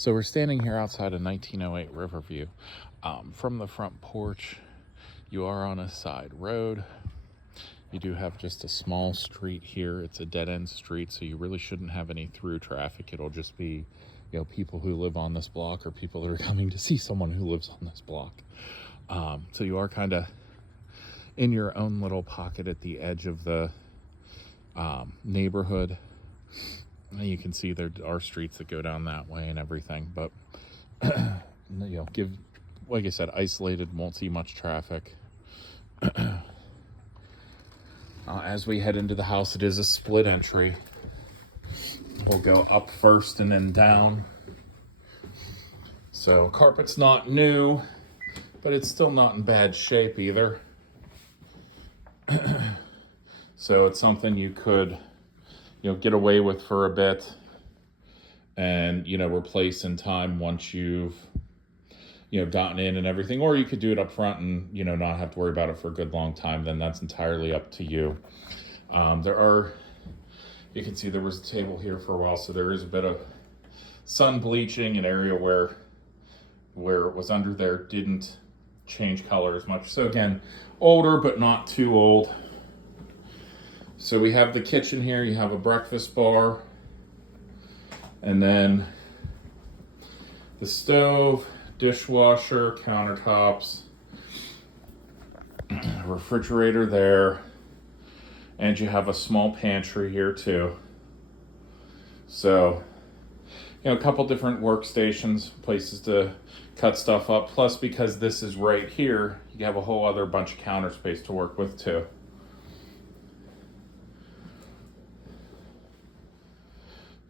So we're standing here outside of 1908 Riverview. From the front porch, you are on a side road. You do have just a small street here. It's a dead-end street, so you really shouldn't have any through traffic. It'll just be, people who live on this block or people that are coming to see someone who lives on this block. So you are kind of in your own little pocket at the edge of the neighborhood. And you can see there are streets that go down that way and everything, but like I said, isolated, won't see much traffic. As we head into the house, it is a split entry. We'll go up first and then down. So carpet's not new, but it's still not in bad shape either. So it's something you could get away with for a bit and, replace in time once you've, gotten in and everything. Or you could do it up front and, not have to worry about it for a good long time. Then that's entirely up to you. You can see there was a table here for a while, so there is a bit of sun bleaching. An area where it was under there didn't change color as much. So again, older, but not too old. So we have the kitchen here. You have a breakfast bar, and then the stove, dishwasher, countertops, refrigerator there, and you have a small pantry here too. So, a couple different workstations, places to cut stuff up. Plus, because this is right here, you have a whole other bunch of counter space to work with too.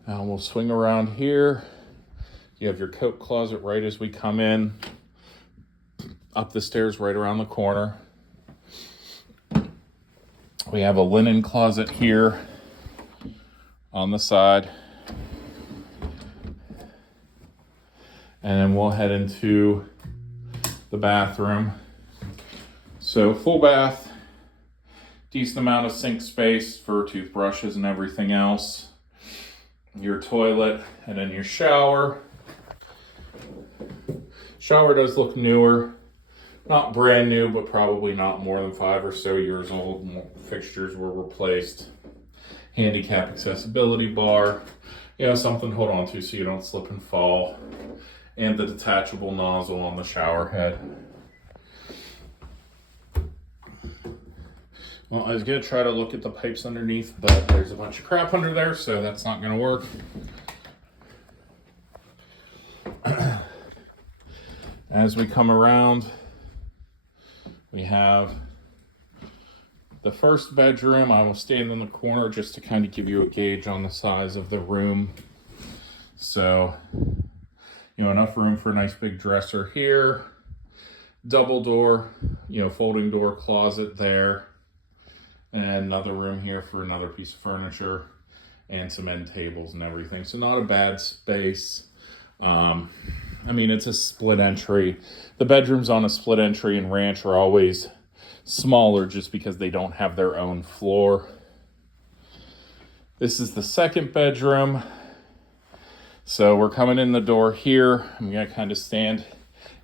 Now we'll swing around here. You have your coat closet right as we come in. Up the stairs right around the corner. We have a linen closet here on the side. And then we'll head into the bathroom. So full bath, decent amount of sink space for toothbrushes and everything else. Your toilet, and then your shower. Shower does look newer. Not brand new, but probably not more than 5 or so years old. Fixtures were replaced. Handicap accessibility bar. Something to hold on to so you don't slip and fall. And the detachable nozzle on the shower head. Well, I was going to try to look at the pipes underneath, but there's a bunch of crap under there, so that's not going to work. As we come around, we have the first bedroom. I will stand in the corner just to kind of give you a gauge on the size of the room. So, enough room for a nice big dresser here. Double door, folding door closet there. And another room here for another piece of furniture and some end tables and everything. So not a bad space. It's a split entry. The bedrooms on a split entry and ranch are always smaller just because they don't have their own floor. This is the second bedroom. So we're coming in the door here. I'm going to kind of stand.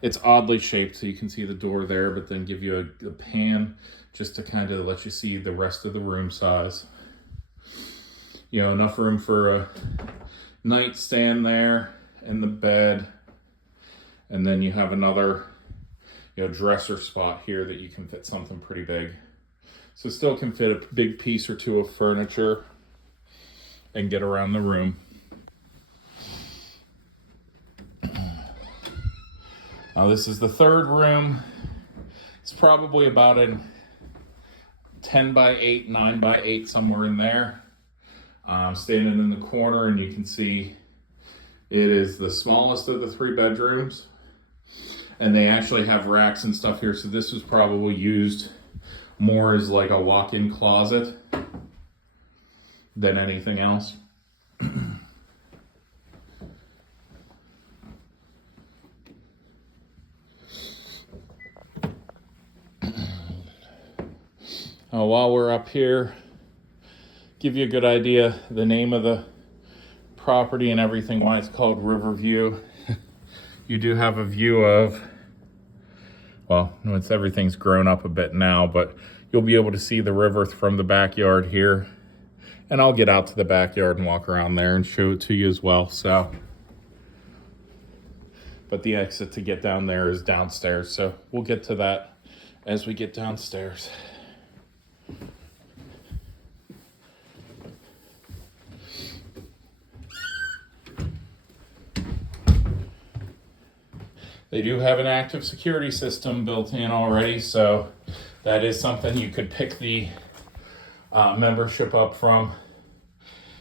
It's oddly shaped, so you can see the door there, but then give you a pan just to kind of let you see the rest of the room size. Enough room for a nightstand there and the bed. And then you have another, dresser spot here that you can fit something pretty big. So still can fit a big piece or two of furniture and get around the room. Now this is the third room. It's probably about a 10 by 8, 9 by 8, somewhere in there. Standing in the corner, and you can see it is the smallest of the 3 bedrooms. And they actually have racks and stuff here, so this was probably used more as like a walk-in closet than anything else. While we're up here, give you a good idea, the name of the property and everything, why it's called Riverview. You do have a view of, well, everything's grown up a bit now, but you'll be able to see the river from the backyard here. And I'll get out to the backyard and walk around there and show it to you as well. So, but the exit to get down there is downstairs. So we'll get to that as we get downstairs. They do have an active security system built in already, so that is something you could pick the membership up from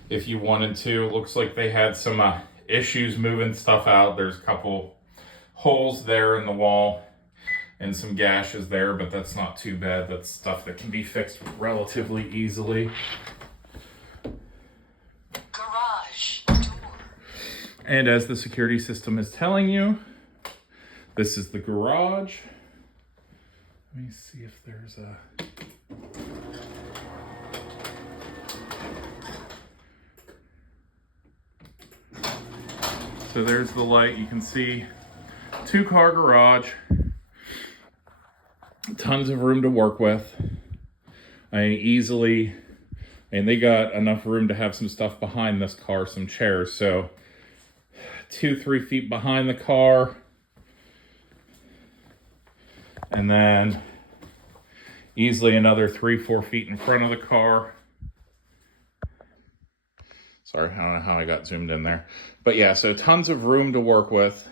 if you wanted to. It looks like they had some issues moving stuff out. There's a couple holes there in the wall and some gashes there, but that's not too bad. That's stuff that can be fixed relatively easily. Garage door. And as the security system is telling you, this is the garage. Let me see if there's a... So there's the light. You can see 2-car garage. Tons of room to work with. And they got enough room to have some stuff behind this car, some chairs. So 2-3 feet behind the car. And then easily another 3-4 feet in front of the car. Sorry, I don't know how I got zoomed in there. But yeah, so tons of room to work with.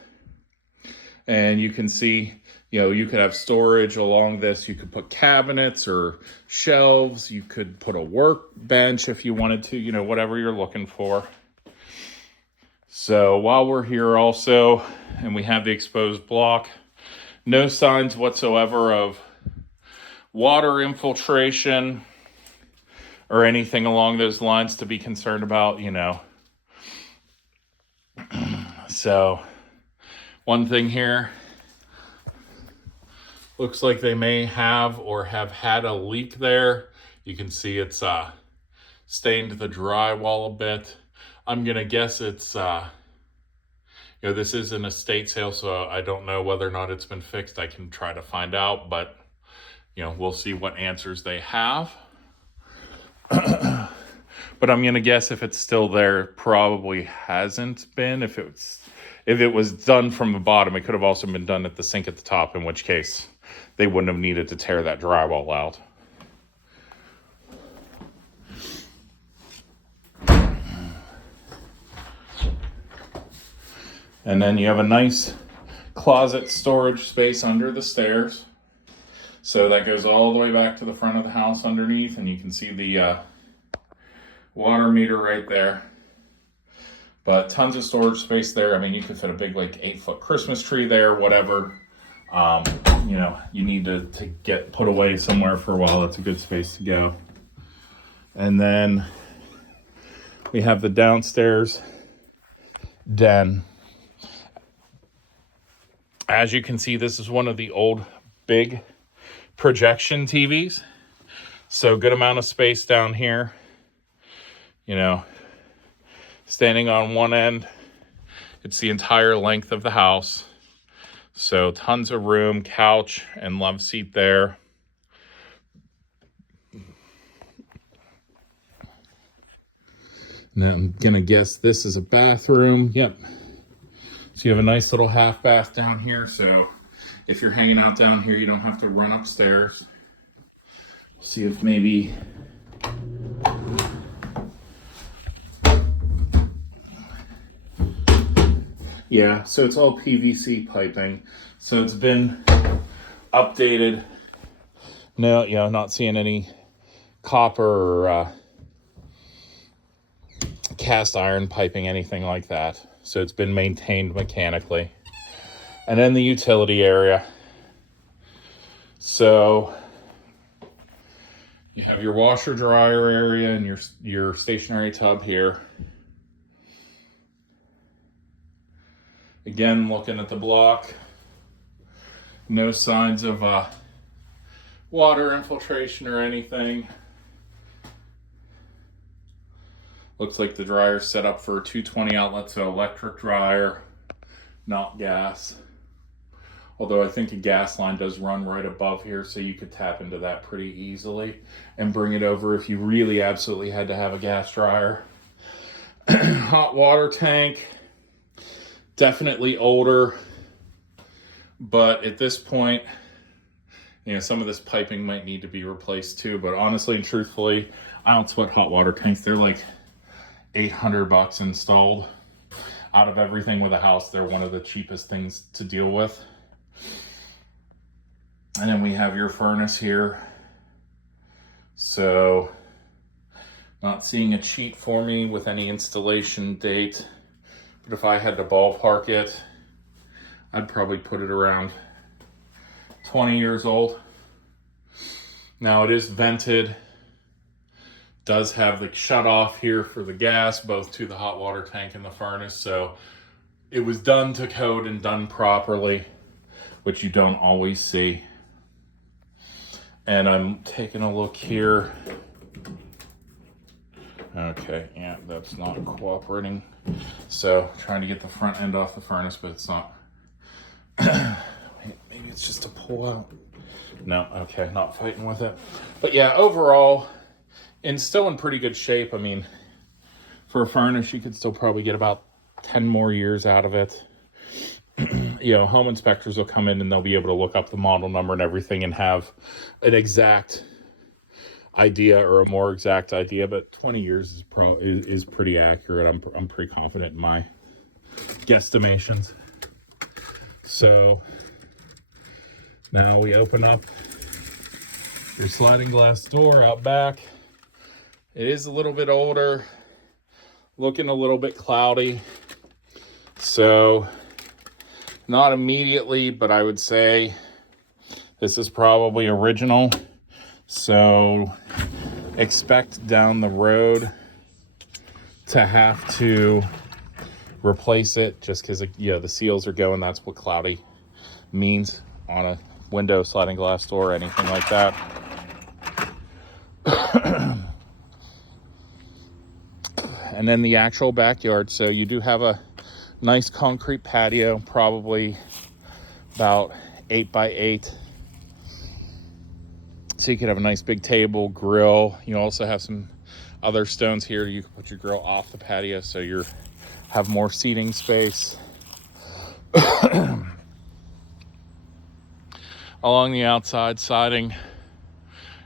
And you can see, you could have storage along this. You could put cabinets or shelves. You could put a workbench if you wanted to, whatever you're looking for. So while we're here also, and we have the exposed block, no signs whatsoever of water infiltration or anything along those lines to be concerned about, So, one thing here, looks like they may have or have had a leak there. You can see it's stained the drywall a bit. I'm going to guess it's... this is an estate sale, so I don't know whether or not it's been fixed. I can try to find out, but, we'll see what answers they have. But I'm going to guess if it's still there, it probably hasn't been. If it was done from the bottom, it could have also been done at the sink at the top, in which case they wouldn't have needed to tear that drywall out. And then you have a nice closet storage space under the stairs. So that goes all the way back to the front of the house underneath, and you can see the water meter right there. But tons of storage space there. I mean, you could fit a big 8-foot Christmas tree there, whatever. You need to get put away somewhere for a while. That's a good space to go. And then we have the downstairs den. As you can see, this is one of the old big projection TVs. So good amount of space down here. Standing on one end, it's the entire length of the house. So tons of room, couch and love seat there. Now I'm gonna guess this is a bathroom. Yep. So you have a nice little half bath down here. So if you're hanging out down here, you don't have to run upstairs. See if maybe... Yeah, so it's all PVC piping. So it's been updated. No, not seeing any copper or cast iron piping, anything like that. So it's been maintained mechanically. And then the utility area. So you have your washer dryer area and your stationary tub here. Again, looking at the block, no signs of water infiltration or anything. Looks like the dryer's set up for a 220 outlet, so electric dryer, not gas. Although I think a gas line does run right above here, so you could tap into that pretty easily and bring it over if you really absolutely had to have a gas dryer. Hot water tank, definitely older, but at this point, you know, some of this piping might need to be replaced too. But honestly and truthfully, I don't sweat hot water tanks. They're like $800 installed. Out of everything with a house, they're one of the cheapest things to deal with. And then we have your furnace here. So, not seeing a cheat for me with any installation date. But if I had to ballpark it, I'd probably put it around 20 years old. Now it is vented. Does have the shut off here for the gas, both to the hot water tank and the furnace. So it was done to code and done properly, which you don't always see. And I'm taking a look here. Okay, yeah, that's not cooperating. So trying to get the front end off the furnace, but it's not. Maybe it's just a pull out. No, okay, not fighting with it. But yeah, overall, still in pretty good shape. I mean, for a furnace, you could still probably get about 10 more years out of it. You know, home inspectors will come in and they'll be able to look up the model number and everything and have an exact idea or a more exact idea. But 20 years is pretty accurate. I'm pretty confident in my guesstimations. So now we open up your sliding glass door out back. It is a little bit older, looking a little bit cloudy. So not immediately, but I would say this is probably original. So expect down the road to have to replace it just because, you know, the seals are going. That's what cloudy means on a window, sliding glass door, anything like that. And then the actual backyard. So you do have a nice concrete patio, probably about 8 by 8. So you could have a nice big table, grill. You also have some other stones here. You can put your grill off the patio so you have more seating space. Along the outside, siding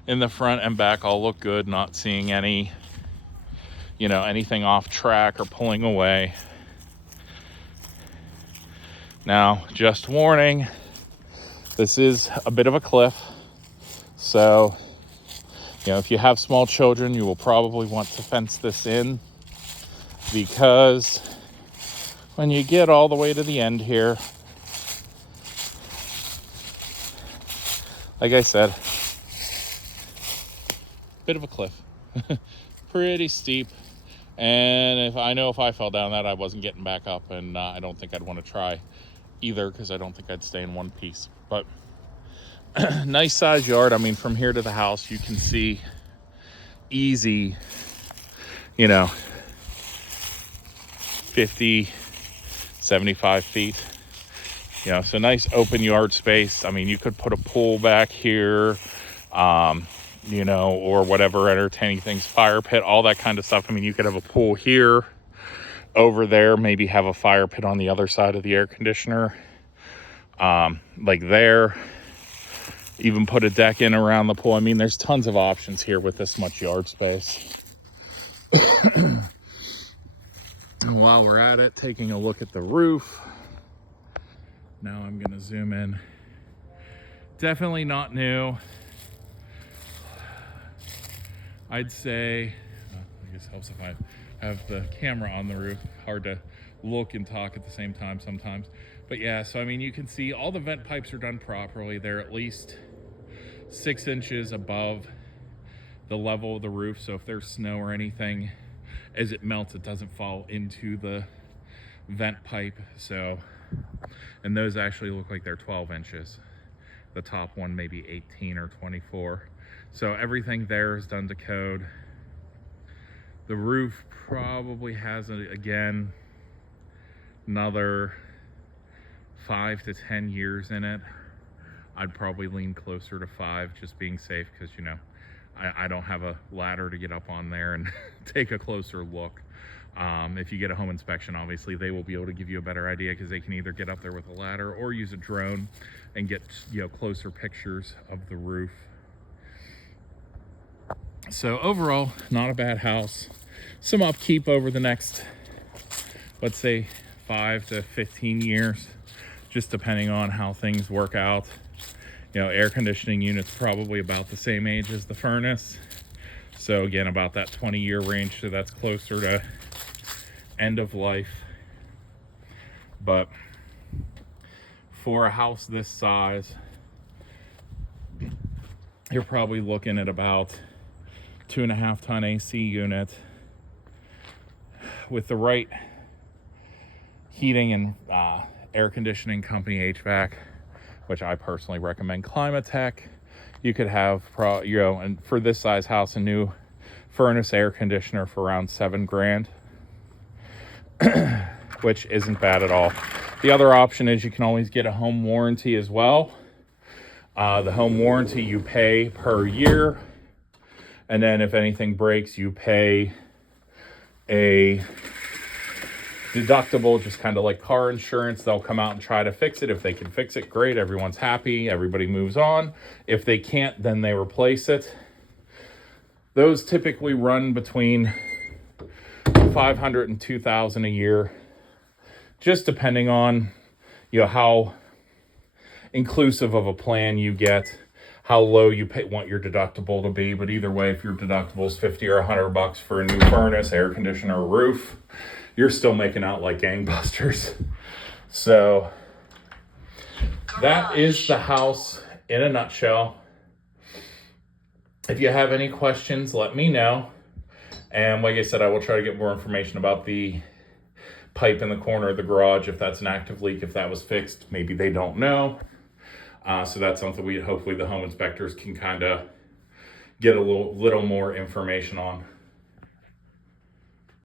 in the front and back all look good. Not seeing any, you know, anything off track or pulling away. Now, just warning, this is a bit of a cliff. So, you know, if you have small children, you will probably want to fence this in, because when you get all the way to the end here, like I said, bit of a cliff, pretty steep. And if I fell down that, I wasn't getting back up, and I don't think I'd want to try either, because I don't think I'd stay in one piece. But nice size yard. I mean, from here to the house, you can see easy, you know, 50, 75 feet. You know, so nice open yard space. I mean, you could put a pool back here, you know, or whatever entertaining things, fire pit, all that kind of stuff. I mean, you could have a pool here, over there, maybe have a fire pit on the other side of the air conditioner, like there. Even put a deck in around the pool. I mean, there's tons of options here with this much yard space. And while we're at it, taking a look at the roof. Now I'm gonna zoom in. Definitely not new. I'd say, I guess it helps if I have the camera on the roof. Hard to look and talk at the same time sometimes. But yeah, so I mean, you can see all the vent pipes are done properly. They're at least 6 inches above the level of the roof. So if there's snow or anything, as it melts, it doesn't fall into the vent pipe. So, and those actually look like they're 12 inches. The top one maybe 18 or 24. So everything there is done to code. The roof probably has, again, another 5 to 10 years in it. I'd probably lean closer to 5, just being safe, because, you know, I don't have a ladder to get up on there and take a closer look. If you get a home inspection, obviously they will be able to give you a better idea, because they can either get up there with a ladder or use a drone and get, you know, closer pictures of the roof. So overall, not a bad house. Some upkeep over the next, let's say, 5 to 15 years, just depending on how things work out. You know, air conditioning unit's probably about the same age as the furnace. So again, about that 20-year range, so that's closer to end of life. But for a house this size, you're probably looking at about 2.5 ton AC unit with the right heating and air conditioning company, HVAC, which I personally recommend Climatech. You could have, you know, and for this size house, a new furnace air conditioner for around $7,000, which isn't bad at all. The other option is you can always get a home warranty as well. The home warranty you pay per year, and then if anything breaks, you pay a deductible, just kind of like car insurance. They'll come out and try to fix it. If they can fix it, great, everyone's happy, everybody moves on. If they can't, then they replace it. Those typically run between $500 and $2,000 a year, just depending on, you know, how inclusive of a plan you get, how low you want your deductible to be. But either way, if your deductible is $50 or $100 for a new furnace, air conditioner, roof, you're still making out like gangbusters. So that is the house in a nutshell. If you have any questions, let me know. And like I said, I will try to get more information about the pipe in the corner of the garage, if that's an active leak, if that was fixed. Maybe they don't know. So that's something hopefully the home inspectors can kind of get a little more information on.